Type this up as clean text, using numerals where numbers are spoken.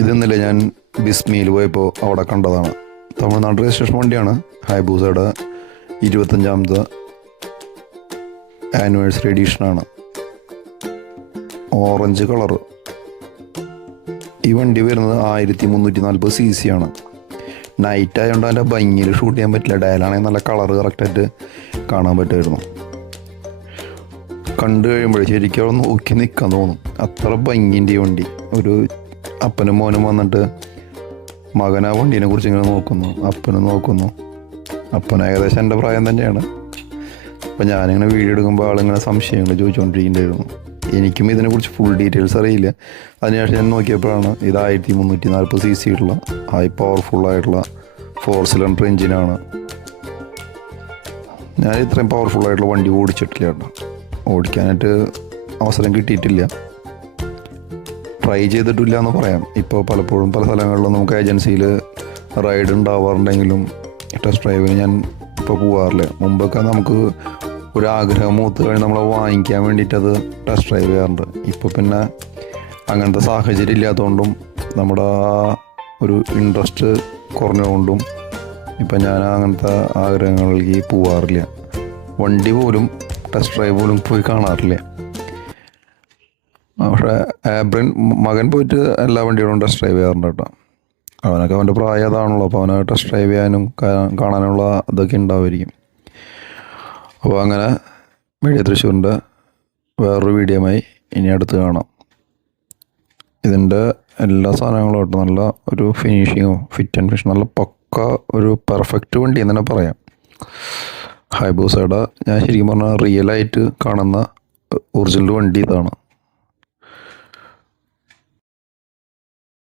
ഇതെന്നല്ലേ ഞാൻ ബിസ്മിയിൽ പോയപ്പോൾ അവിടെ കണ്ടതാണ്. തമിഴ്നാട് രജിസ്ട്രേഷൻ വണ്ടിയാണ്. ഹൈബൂസയുടെ 25ാമത്തെ ആനിവേഴ്സറി എഡീഷനാണ്. Orange colour. ഈ വണ്ടി വരുന്നത് 1340 cc ആണ്. നൈറ്റ് ആയതുകൊണ്ട് അതിൻ്റെ ഭംഗിയിൽ ഷൂട്ട് ചെയ്യാൻ പറ്റില്ല. ഡയലാണെങ്കിൽ നല്ല കളറ് കറക്റ്റായിട്ട് കാണാൻ പറ്റുമായിരുന്നു. കണ്ടു കഴിയുമ്പോഴേ ശരിക്കും അവിടെ നോക്കി നിൽക്കാൻ തോന്നും. അത്ര ഭംഗിൻ്റെ ഈ വണ്ടി. ഒരു അപ്പനും മോനും വന്നിട്ട് മകൻ ആ വണ്ടീനെ കുറിച്ച് ഇങ്ങനെ നോക്കുന്നു, അപ്പനും നോക്കുന്നു. അപ്പൻ ഏകദേശം എൻ്റെ പ്രായം തന്നെയാണ്. അപ്പം ഞാനിങ്ങനെ വീഡിയോ എടുക്കുമ്പോൾ ആളിങ്ങനെ സംശയങ്ങൾ ചോദിച്ചുകൊണ്ടിരിക്കുന്നുണ്ടായിരുന്നു. എനിക്കും ഇതിനെക്കുറിച്ച് ഫുൾ ഡീറ്റെയിൽസ് അറിയില്ല. അതിനുശേഷം ഞാൻ നോക്കിയപ്പോഴാണ് ഇത് 1340 cc ഉള്ള ഹൈ പവർഫുള്ളായിട്ടുള്ള 4 സിലിണ്ടർ എഞ്ചിനാണ്. ഞാൻ ഇത്രയും പവർഫുള്ളായിട്ടുള്ള വണ്ടി ഓടിച്ചിട്ടില്ല കേട്ടോ. ഓടിക്കാനായിട്ട് അവസരം കിട്ടിയിട്ടില്ല, ട്രൈ ചെയ്തിട്ടില്ല എന്ന് പറയാം. ഇപ്പോൾ പലപ്പോഴും പല സ്ഥലങ്ങളിലും നമുക്ക് ഏജൻസിയിൽ റൈഡ് ഉണ്ടാവാറുണ്ടെങ്കിലും ടെസ്റ്റ് ഡ്രൈവിന് ഞാൻ ഇപ്പോൾ പോകാറില്ല. മുമ്പൊക്കെ നമുക്ക് ഒരു ആഗ്രഹം മൂത്ത് കഴിഞ്ഞ് നമ്മൾ വാങ്ങിക്കാൻ വേണ്ടിയിട്ട് അത് ടെസ്റ്റ് ഡ്രൈവ് ചെയ്യാറുണ്ട്. ഇപ്പോൾ പിന്നെ അങ്ങനത്തെ സാഹചര്യം ഇല്ലാത്തതുകൊണ്ടും നമ്മുടെ ഒരു ഇൻട്രസ്റ്റ് കുറഞ്ഞുകൊണ്ടും ഇപ്പം ഞാൻ അങ്ങനത്തെ ആഗ്രഹങ്ങളിലേക്ക് പോകാറില്ല. വണ്ടി പോലും ടെസ്റ്റ് ഡ്രൈവ് പോലും പോയി കാണാറില്ല. പക്ഷേ ആബ്രിൻ മകൻ പോയിട്ട് എല്ലാ വണ്ടികളും ടെസ്റ്റ് ഡ്രൈവ് ചെയ്യാറുണ്ട് കേട്ടോ. അവനൊക്കെ അവൻ്റെ പ്രായം അതാണല്ലോ. അപ്പോൾ അവനെ ടെസ്റ്റ് ഡ്രൈവ് ചെയ്യാനും കാണാനുള്ള ഇതൊക്കെ ഉണ്ടാവുമായിരിക്കും. അപ്പോൾ അങ്ങനെ മീഡിയ തൃശ്ശൂരിൻ്റെ വേറൊരു വീഡിയോയുമായി ഇനി അടുത്ത് കാണാം. ഇതിൻ്റെ എല്ലാ സാധനങ്ങളും ആയിട്ട് നല്ല ഒരു ഫിനിഷിങ്ങും ഫിറ്റ് ആൻഡ് ഫിനിഷ് നല്ല പക്ക ഒരു പെർഫെക്റ്റ് വണ്ടി എന്ന് തന്നെ പറയാം. ഹൈബൂസയുടെ ഞാൻ ശരിക്കും പറഞ്ഞാൽ റിയലായിട്ട് കാണുന്ന ഒറിജിനൽ വണ്ടി ഇതാണ്.